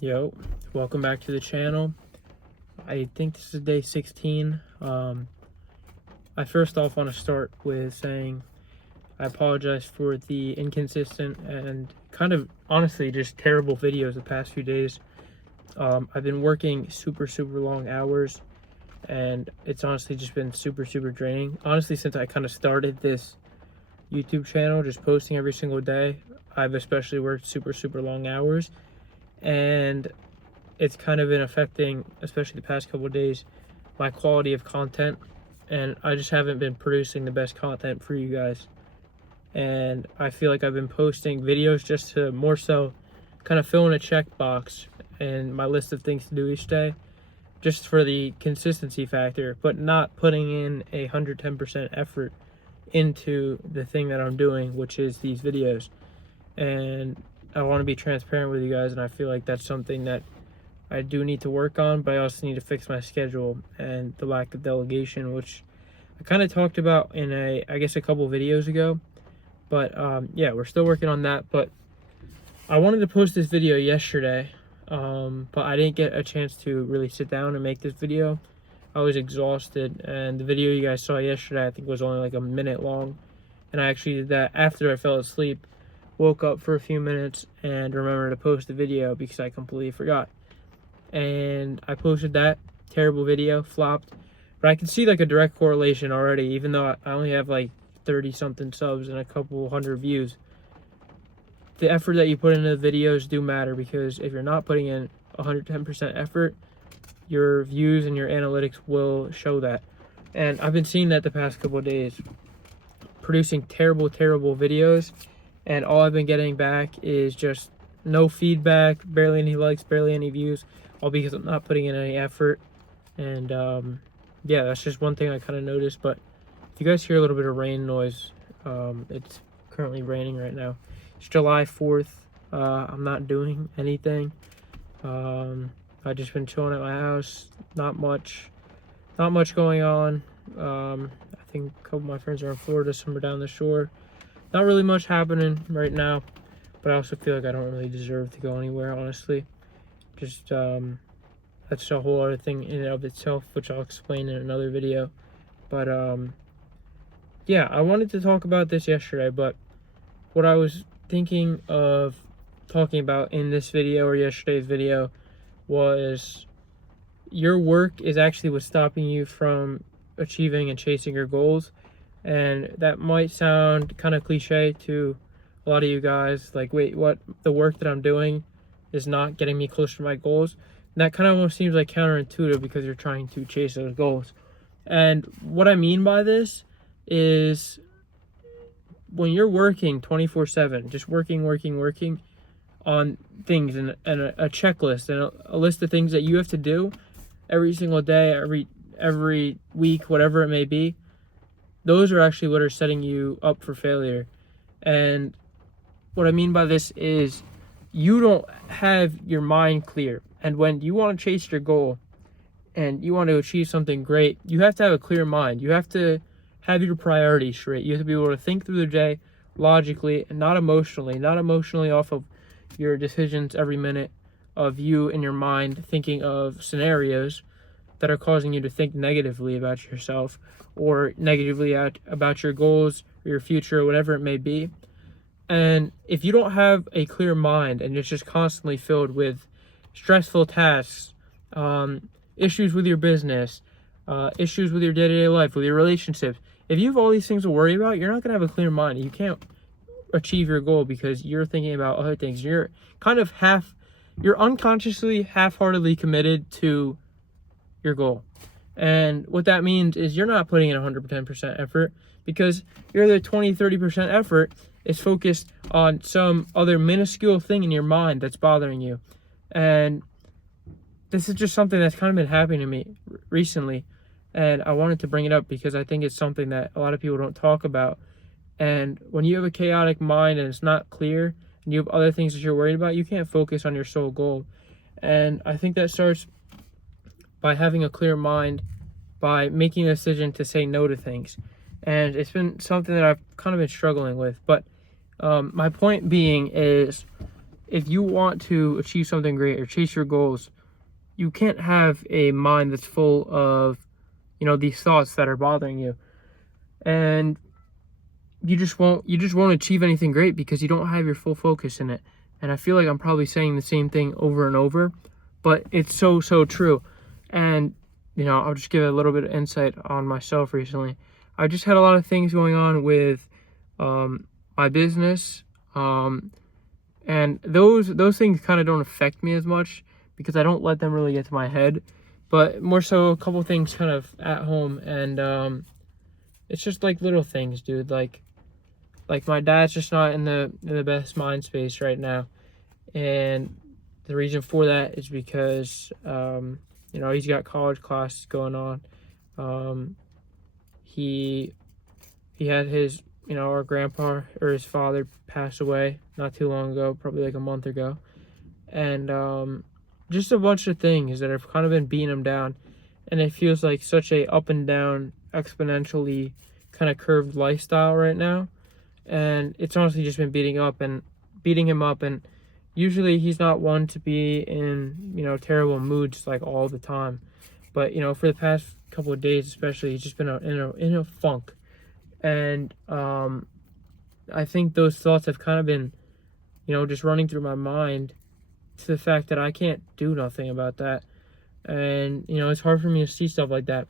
Yo, welcome back to the channel. I think this is day 16. I first off want to start with saying I apologize for the inconsistent and kind of honestly just terrible videos the past few days. I've been working super long hours, and it's honestly just been super draining. Honestly, since I kind of started this YouTube channel, just posting every single day, I've especially worked super long hours, and it's kind of been affecting, especially the past couple of days, my quality of content, and I just haven't been producing the best content for you guys. And I feel like I've been posting videos just to more so kind of fill in a checkbox in my list of things to do each day, just for the consistency factor, but not putting in 110% effort into the thing that I'm doing, which is these videos. And I want to be transparent with you guys, and I feel like that's something that I do need to work on, but I also need to fix my schedule and the lack of delegation, which I kind of talked about in I guess a couple videos ago. But yeah, we're still working on that. But I wanted to post this video yesterday, but I didn't get a chance to really sit down and make this video. I was exhausted, and the video you guys saw yesterday I think was only like a minute long, and I actually did that after I fell asleep, woke up for a few minutes, and remembered to post the video because I completely forgot. And I posted that terrible video, flopped, but I can see like a direct correlation already, even though I only have like 30 something subs and a couple hundred views. The effort that you put into the videos do matter, because if you're not putting in 110% effort, your views and your analytics will show that. And I've been seeing that the past couple of days, producing terrible videos, and all I've been getting back is just no feedback, barely any likes, barely any views, all because I'm not putting in any effort. And yeah, that's just one thing I kind of noticed. But if you guys hear a little bit of rain noise, it's currently raining right now. It's July 4th. I'm not doing anything. I've just been chilling at my house. Not much going on. I think a couple of my friends are in Florida, some are down the shore. Not really much happening right now, but I also feel like I don't really deserve to go anywhere, honestly. Just that's a whole other thing in and of itself, which I'll explain in another video. But yeah, I wanted to talk about this yesterday, but what I was thinking of talking about in this video or yesterday's video was your work is actually what's stopping you from achieving and chasing your goals. And that might sound kind of cliche to a lot of you guys, like, wait, what? The work that I'm doing is not getting me closer to my goals? And that kind of almost seems like counterintuitive, because you're trying to chase those goals. And what I mean by this is, when you're working 24/7, just working on things, and a checklist and a list of things that you have to do every single day, every week, whatever it may be, those are actually what are setting you up for failure. And what I mean by this is, you don't have your mind clear. And when you want to chase your goal and you want to achieve something great, you have to have a clear mind. You have to have your priorities straight. You have to be able to think through the day logically and not emotionally off of your decisions every minute of you in your mind thinking of scenarios that are causing you to think negatively about yourself, or negatively about your goals or your future or whatever it may be. And if you don't have a clear mind and it's just constantly filled with stressful tasks, issues with your business, issues with your day-to-day life, with your relationships, if you have all these things to worry about, you're not going to have a clear mind. You can't achieve your goal because you're thinking about other things. You're kind of you're unconsciously half-heartedly committed to your goal. And what that means is you're not putting in 110% effort, because your other 20-30% effort is focused on some other minuscule thing in your mind that's bothering you. And this is just something that's kind of been happening to me recently, and I wanted to bring it up because I think it's something that a lot of people don't talk about. And when you have a chaotic mind and it's not clear, and you have other things that you're worried about, you can't focus on your sole goal. And I think that starts by having a clear mind, by making a decision to say no to things. And it's been something that I've kind of been struggling with. But my point being is, if you want to achieve something great or chase your goals, you can't have a mind that's full of, these thoughts that are bothering you. And you just won't achieve anything great because you don't have your full focus in it. And I feel like I'm probably saying the same thing over and over, but it's so true. And I'll just give a little bit of insight on myself recently. I just had a lot of things going on with my business, and those things kind of don't affect me as much because I don't let them really get to my head, but more so a couple things kind of at home. And it's just like little things, dude. Like my dad's just not in the best mind space right now, and the reason for that is because he's got college classes going on. He had his our grandpa or his father pass away not too long ago, probably like a month ago, and just a bunch of things that have kind of been beating him down, and it feels like such a up and down, exponentially kind of curved lifestyle right now. And it's honestly just been beating him up. And usually he's not one to be in terrible moods like all the time, but for the past couple of days especially, he's just been in a funk. And I think those thoughts have kind of been just running through my mind, to the fact that I can't do nothing about that. And it's hard for me to see stuff like that.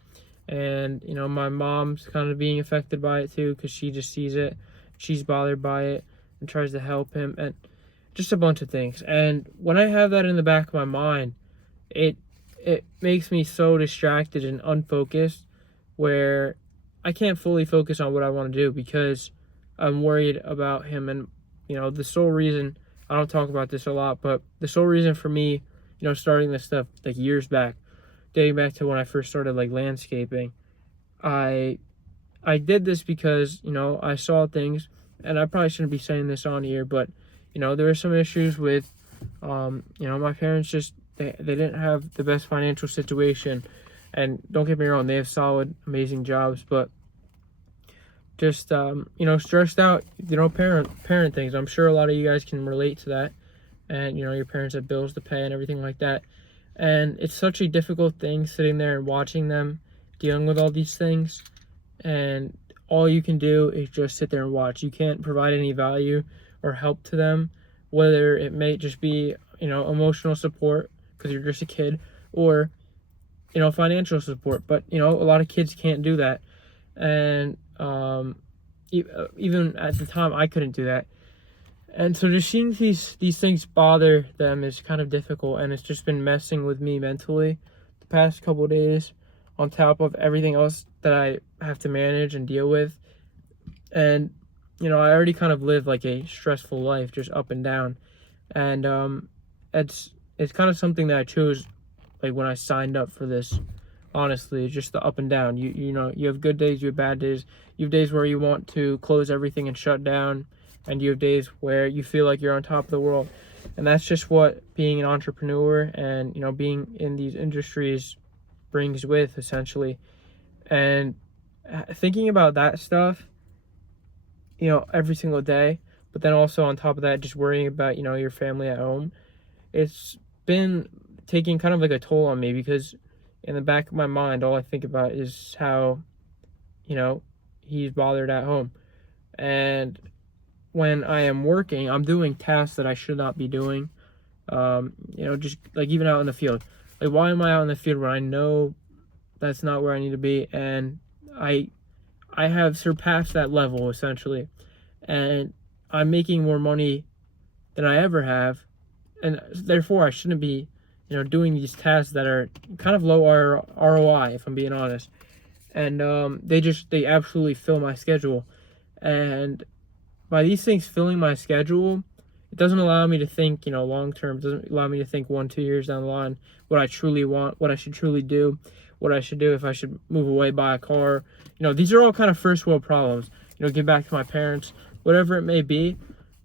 And my mom's kind of being affected by it too, because she just sees it, she's bothered by it, and tries to help him, and just a bunch of things. And when I have that in the back of my mind, it makes me so distracted and unfocused, where I can't fully focus on what I want to do because I'm worried about him. And the sole reason, I don't talk about this a lot, but the sole reason for me starting this stuff like years back, dating back to when I first started like landscaping, I did this because I saw things, and I probably shouldn't be saying this on here, but there were some issues with my parents. Just they didn't have the best financial situation, and don't get me wrong, they have solid, amazing jobs, but just stressed out, parent things. I'm sure a lot of you guys can relate to that, and your parents have bills to pay and everything like that. And it's such a difficult thing sitting there and watching them dealing with all these things, and all you can do is just sit there and watch. You can't provide any value or help to them, whether it may just be emotional support because you're just a kid, or financial support. But a lot of kids can't do that, and even at the time I couldn't do that. And so just seeing these things bother them is kind of difficult, and it's just been messing with me mentally the past couple of days, on top of everything else that I have to manage and deal with. And I already kind of live like a stressful life, just up and down. And it's kind of something that I chose, like when I signed up for this. Honestly, just the up and down. You have good days, you have bad days. You have days where you want to close everything and shut down, and you have days where you feel like you're on top of the world. And that's just what being an entrepreneur and being in these industries brings with, essentially. And thinking about that stuff every single day, but then also on top of that, just worrying about your family at home, it's been taking kind of like a toll on me, because in the back of my mind, all I think about is how he's bothered at home. And when I am working, I'm doing tasks that I should not be doing. Just like even out in the field. Like, why am I out in the field when I know that's not where I need to be? And I have surpassed that level, essentially. And I'm making more money than I ever have. And therefore, I shouldn't be, doing these tasks that are kind of low ROI, if I'm being honest. And they absolutely fill my schedule. And by these things filling my schedule, it doesn't allow me to think, long term. It doesn't allow me to think 1-2 years down the line what I truly want, what I should truly do, what I should do if I should move away, buy a car. These are all kind of first world problems. Give back to my parents, whatever it may be.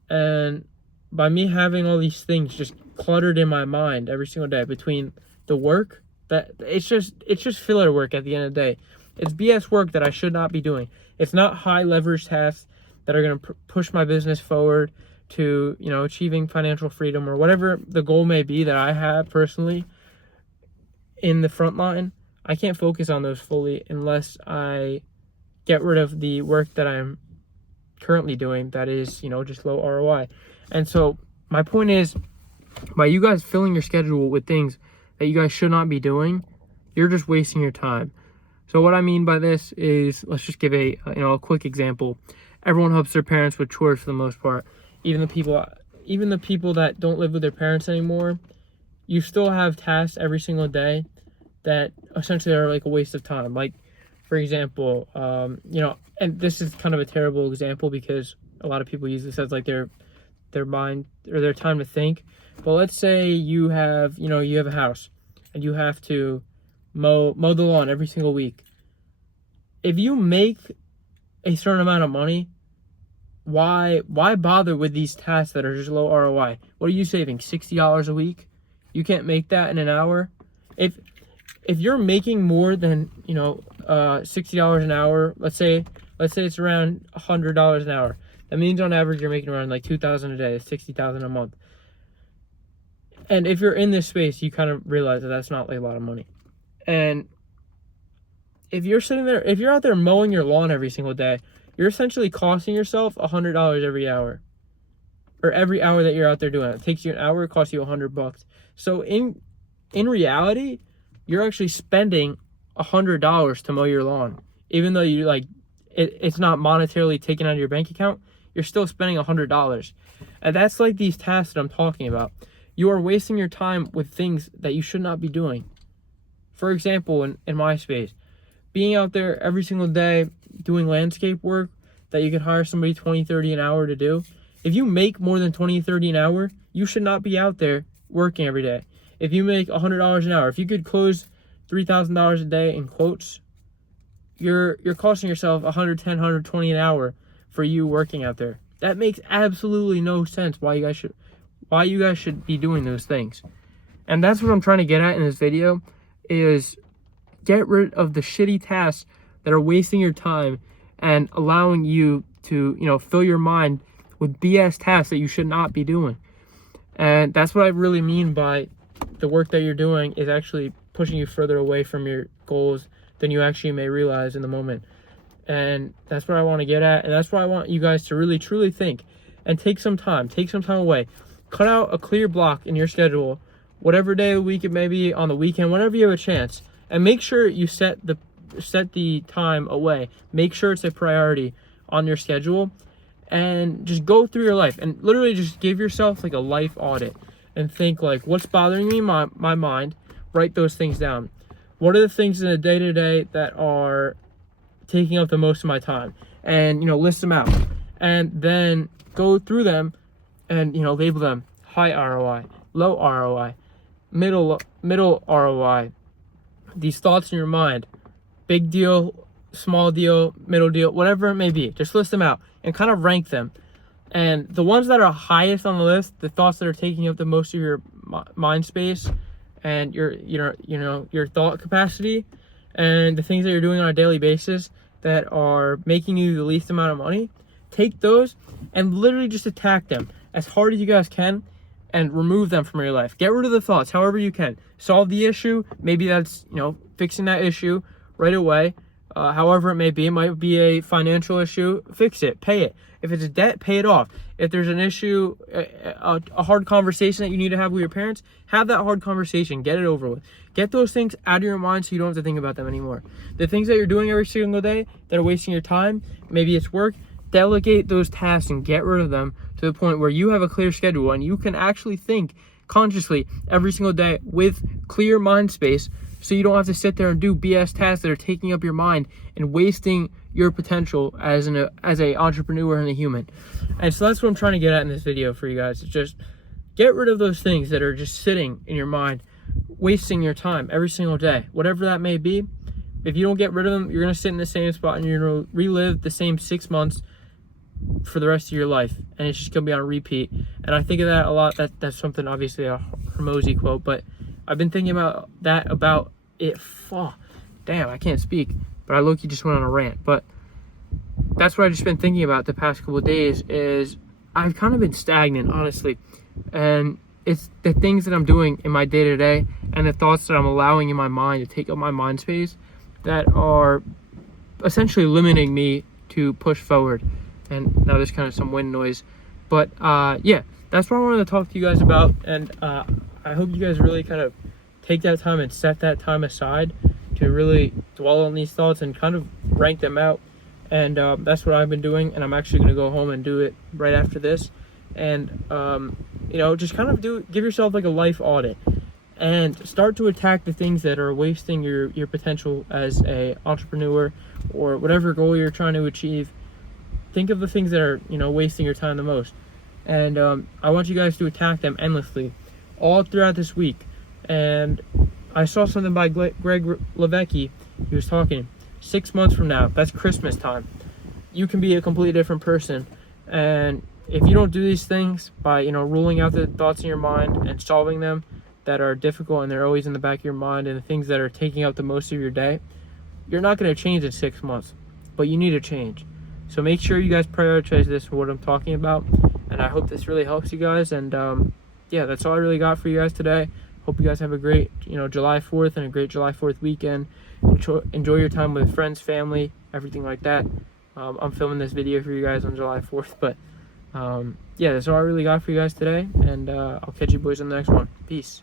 And by me having all these things just cluttered in my mind every single day, between the work, that it's just filler work at the end of the day. It's BS work that I should not be doing. It's not high leverage tasks that are going to push my business forward to, you know, achieving financial freedom or whatever the goal may be that I have personally in the front line, I can't focus on those fully unless I get rid of the work that I'm currently doing that is, you know, just low ROI. And so my point is, by you guys filling your schedule with things that you guys should not be doing, you're just wasting your time. So what I mean by this is, let's just give a quick example. Everyone helps their parents with chores for the most part. Even the people that don't live with their parents anymore, you still have tasks every single day that essentially are like a waste of time. Like, for example, and this is kind of a terrible example because a lot of people use this as like their mind or their time to think. But let's say you have a house and you have to mow the lawn every single week. If you make a certain amount of money, why bother with these tasks that are just low ROI? What are you saving? $60 a week? You can't make that in an hour. If you're making more than $60 an hour, let's say it's around $100 an hour. That means on average you're making around like $2,000 a day, $60,000 a month. And if you're in this space, you kind of realize that that's not like a lot of money. And if you're out there mowing your lawn every single day, you're essentially costing yourself $100 every hour, or every hour that you're out there doing it. It takes you an hour, it costs you $100. So in reality, you're actually spending $100 to mow your lawn, even though it's not monetarily taken out of your bank account. You're still spending $100, and that's like these tasks that I'm talking about. You are wasting your time with things that you should not be doing. For example, in my space, being out there every single day doing landscape work that you could hire somebody $20, $30 an hour to do. If you make more than $20, $30 an hour, you should not be out there working every day. If you make $100 an hour, if you could close $3,000 a day in quotes, you're costing yourself $110, $120 an hour for you working out there. That makes absolutely no sense why you guys should be doing those things. And that's what I'm trying to get at in this video, is get rid of the shitty tasks that are wasting your time and allowing you to, fill your mind with BS tasks that you should not be doing. And that's what I really mean by the work that you're doing is actually pushing you further away from your goals than you actually may realize in the moment. And that's what I want to get at. And that's why I want you guys to really, truly think and take some time away. Cut out a clear block in your schedule, whatever day of the week it may be, on the weekend, whenever you have a chance. And make sure you set the time away. Make sure it's a priority on your schedule, and just go through your life and literally just give yourself like a life audit and think like, what's bothering me in my mind? Write those things down. What are the things in the day-to-day that are taking up the most of my time? And list them out, and then go through them and label them: high ROI, low ROI, middle ROI. These thoughts in your mind, big deal, small deal, middle deal, whatever it may be, just list them out and kind of rank them. And the ones that are highest on the list, the thoughts that are taking up the most of your mind space and your thought capacity, and the things that you're doing on a daily basis that are making you the least amount of money, take those and literally just attack them as hard as you guys can and remove them from your life. Get rid of the thoughts however you can. Solve the issue. Maybe that's fixing that issue right away. However it may be. It might be a financial issue. Fix it. Pay it. If it's a debt, pay it off. If there's an issue, a hard conversation that you need to have with your parents, have that hard conversation. Get it over with. Get those things out of your mind so you don't have to think about them anymore. The things that you're doing every single day that are wasting your time, maybe it's work, delegate those tasks and get rid of them to the point where you have a clear schedule and you can actually think consciously every single day with clear mind space, so you don't have to sit there and do BS tasks that are taking up your mind and wasting your potential as a entrepreneur and a human. And so that's what I'm trying to get at in this video for you guys. It's just get rid of those things that are just sitting in your mind, wasting your time every single day, whatever that may be. If you don't get rid of them, you're going to sit in the same spot and you're going to relive the same 6 months for the rest of your life, and it's just going to be on repeat. And I think of that a lot. That's something, obviously a Hormozy quote, but I've been thinking about it. Damn, I can't speak, but I low-key just went on a rant. But that's what I've just been thinking about the past couple of days, is I've kind of been stagnant, honestly. And it's the things that I'm doing in my day-to-day and the thoughts that I'm allowing in my mind to take up my mind space that are essentially limiting me to push forward. And now there's kind of some wind noise. But yeah, that's what I wanted to talk to you guys about. And I hope you guys really kind of take that time and set that time aside to really dwell on these thoughts and kind of rank them out. And that's what I've been doing, and I'm actually going to go home and do it right after this. And you know, just kind of give yourself like a life audit and start to attack the things that are wasting your potential as a entrepreneur or whatever goal you're trying to achieve. Think of the things that are, you know, wasting your time the most, and I want you guys to attack them endlessly all throughout this week. And I saw something by Greg Levesque. He was talking 6 months from now, that's Christmas time, you can be a completely different person. And if you don't do these things by, you know, ruling out the thoughts in your mind and solving them that are difficult and they're always in the back of your mind, and the things that are taking up the most of your day, you're not going to change in 6 months, but you need to change. So make sure you guys prioritize this for what I'm talking about, and I hope this really helps you guys. And yeah, that's all I really got for you guys today. Hope you guys have a great, you know, July 4th and a great July 4th weekend. Enjoy your time with friends, family, everything like that. I'm filming this video for you guys on July 4th, but yeah, that's all I really got for you guys today, and I'll catch you boys on the next one. Peace.